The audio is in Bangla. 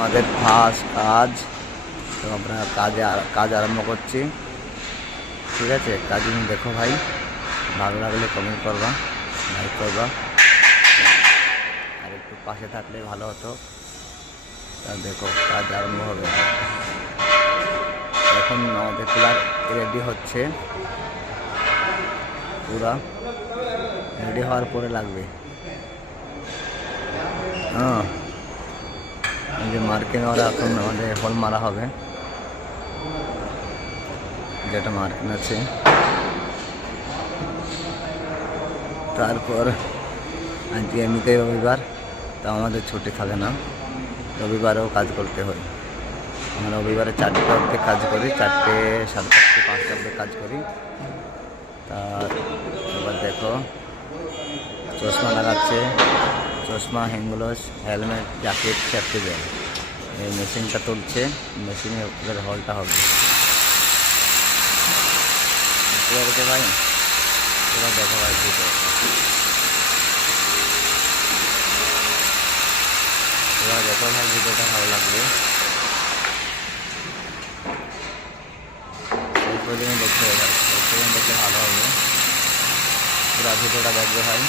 আমাদের ফার্স্ট কাজ, তো আমরা কাজ আরম্ভ করছি। ঠিক আছে, কাজ দেখো ভাই, ভালো লাগলে কমেন্ট করবা, লাইক করবা, আর একটু পাশে থাকলে ভালো হতো। তা দেখো কাজ আরম্ভ হবে। এখন আমাদের পিলার রেডি হচ্ছে, পুরা রেডি হওয়ার পরে লাগবে। হ্যাঁ, এই যে মার্কিং ওরা এখন আমাদের হল মারা হবে, যেটা মার্কিং আছে। তারপর আজকে এমনিতেই রবিবার, তা আমাদের ছুটি থাকে না, রবিবারেও কাজ করতে হয়। আমরা রবিবারে 4টে অবধি কাজ করি, 4টে, 4:30, 5টা অবধি কাজ করি। তা এবার দেখো চশমা লাগাচ্ছে, চশমা, হ্যান্ডগ্লোভস, হেলমেট, জ্যাকেট, সেফটি ব্যাগ। এই মেশিনটা তুলছে, মেশিনে ওদের হলটা হবে। বুঝতে পেরেছে ভাই? এবার দেখো ভাই ভিডিও, এবার দেখো ভাই ভিডিওটা ভালো লাগবে, এই পর্যন্ত দেখতে হবে ভাই, এই পর্যন্ত দেখতে ভালো হবে, পুরো ভিডিওটা দেখবে ভাই।